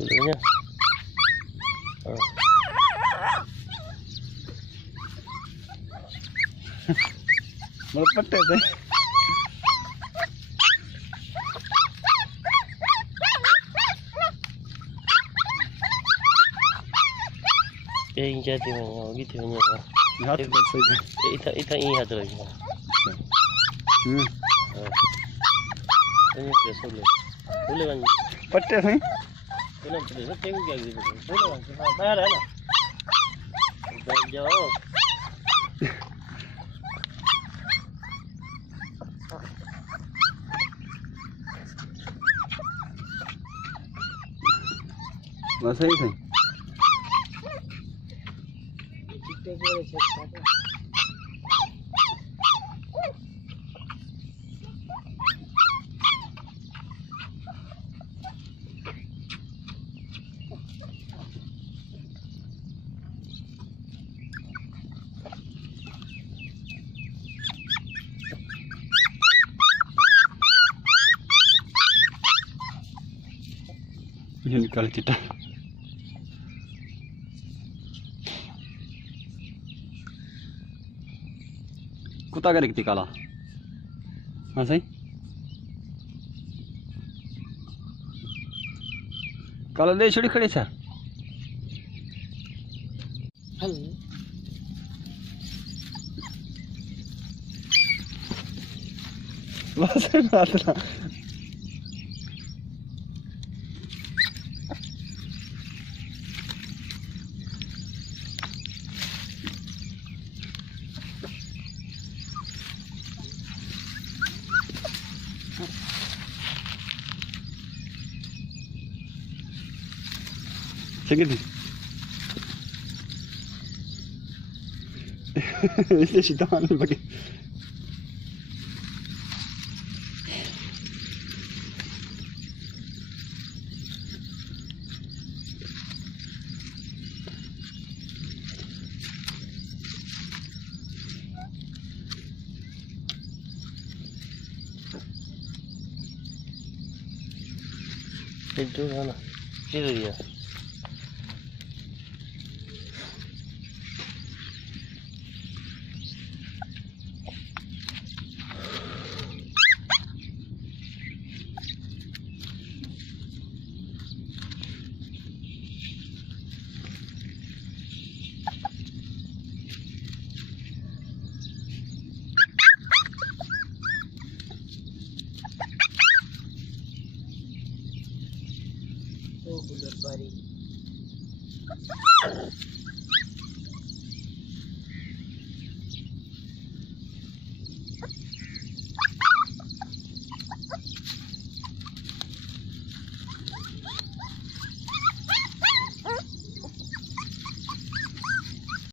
Dulunya. Melepat deh. Yang jadi mau gitu nya. Hat bersih. Ita ini hat lagi. Ini dia sulit. Boleh kan? पट्टे हैं Boleh boleh. Saya tengok dia gitu. Boleh kan? Kita bayar है ना? बैठ जाओ. बस ही थे चिट्टे बोले छक्का. ये निकाल चिट्टा कुत्ता करे किती काला हाँ सही काला दे छोड़ी खड़ी छा बस बात ना Segini. Ini si tangan pakai. Itu mana? Itu dia. Oh, bulat bari.